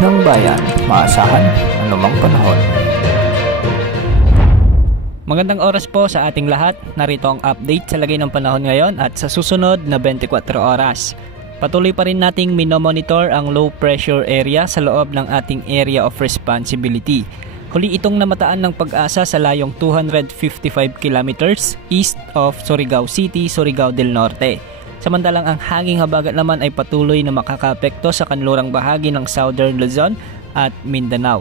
ng bayan, maasahan anumang panahon. Magandang oras po sa ating lahat. Narito ang update sa lagay ng panahon ngayon at sa susunod na 24 oras. Patuloy pa rin nating minomonitor ang low pressure area sa loob ng ating area of responsibility. Huli itong namataan ng Pag-asa sa layong 255 kilometers east of Surigao City, Surigao del Norte. Samantalang ang hanging habagat naman ay patuloy na makakaapekto sa kanlurang bahagi ng Southern Luzon at Mindanao.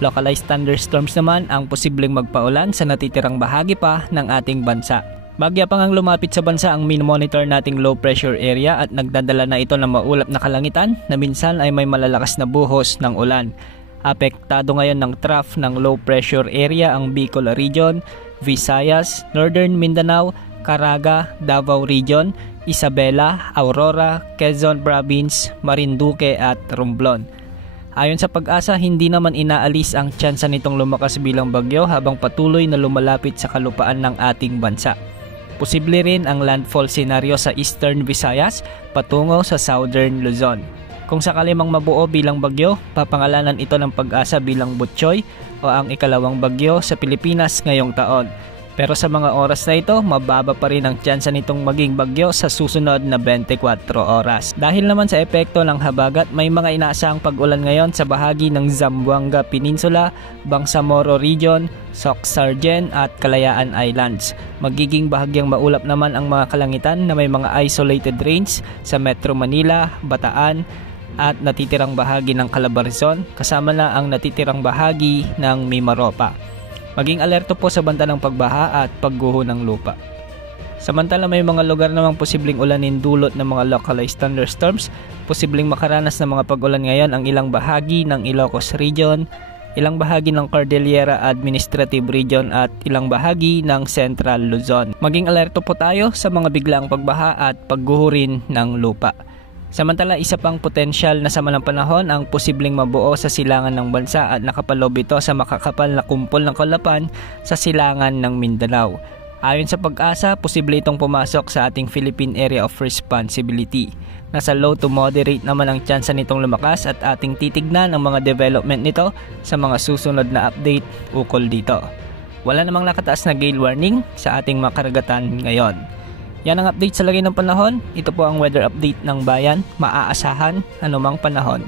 Localized thunderstorms naman ang posibleng magpaulan sa natitirang bahagi pa ng ating bansa. Bagya pang ang lumapit sa bansa ang minomonitor nating low pressure area at nagdadala na ito ng maulap na kalangitan na minsan ay may malalakas na buhos ng ulan. Apektado ngayon ng trough ng low pressure area ang Bicol Region, Visayas, Northern Mindanao, Caraga, Davao Region, Isabela, Aurora, Quezon Province, Marinduque at Romblon. Ayon sa Pag-asa, hindi naman inaalis ang tsansa nitong lumakas bilang bagyo habang patuloy na lumalapit sa kalupaan ng ating bansa. Posible rin ang landfall scenario sa Eastern Visayas patungo sa Southern Luzon. Kung sakali mang mabuo bilang bagyo, papangalanan ito ng Pag-asa bilang Butchoy o ang ikalawang bagyo sa Pilipinas ngayong taon. Pero sa mga oras na ito, mababa pa rin ang tsansa nitong maging bagyo sa susunod na 24 oras. Dahil naman sa epekto ng habagat, may mga inaasahang pag-ulan ngayon sa bahagi ng Zamboanga Peninsula, Bangsamoro Region, Soc-Sargen at Kalayaan Islands. Magiging bahagyang maulap naman ang mga kalangitan na may mga isolated rains sa Metro Manila, Bataan, at natitirang bahagi ng Calabarzon, kasama na ang natitirang bahagi ng Mimaropa. Maging alerto po sa banta ng pagbaha at pagguho ng lupa. Samantala may mga lugar namang posibleng ulanin dulot ng mga localized thunderstorms. Posibleng makaranas ng mga pag-ulan ngayon ang ilang bahagi ng Ilocos Region, ilang bahagi ng Cordillera Administrative Region at ilang bahagi ng Central Luzon. Maging alerto po tayo sa mga biglaang pagbaha at pagguho rin ng lupa. Samantala, isa pang potensyal na sama ng panahon ang posibleng mabuo sa silangan ng bansa at nakapalob ito sa makakapal na kumpol ng kalapan sa silangan ng Mindanao. Ayon sa Pag-asa, posible itong pumasok sa ating Philippine Area of Responsibility. Nasa low to moderate naman ang tsansa nitong lumakas at ating titignan ang mga development nito sa mga susunod na update ukol dito. Wala namang nakataas na gale warning sa ating mga karagatan ngayon. Yan ang update sa lagay ng panahon. Ito po ang weather update ng bayan. Maaasahan anumang panahon.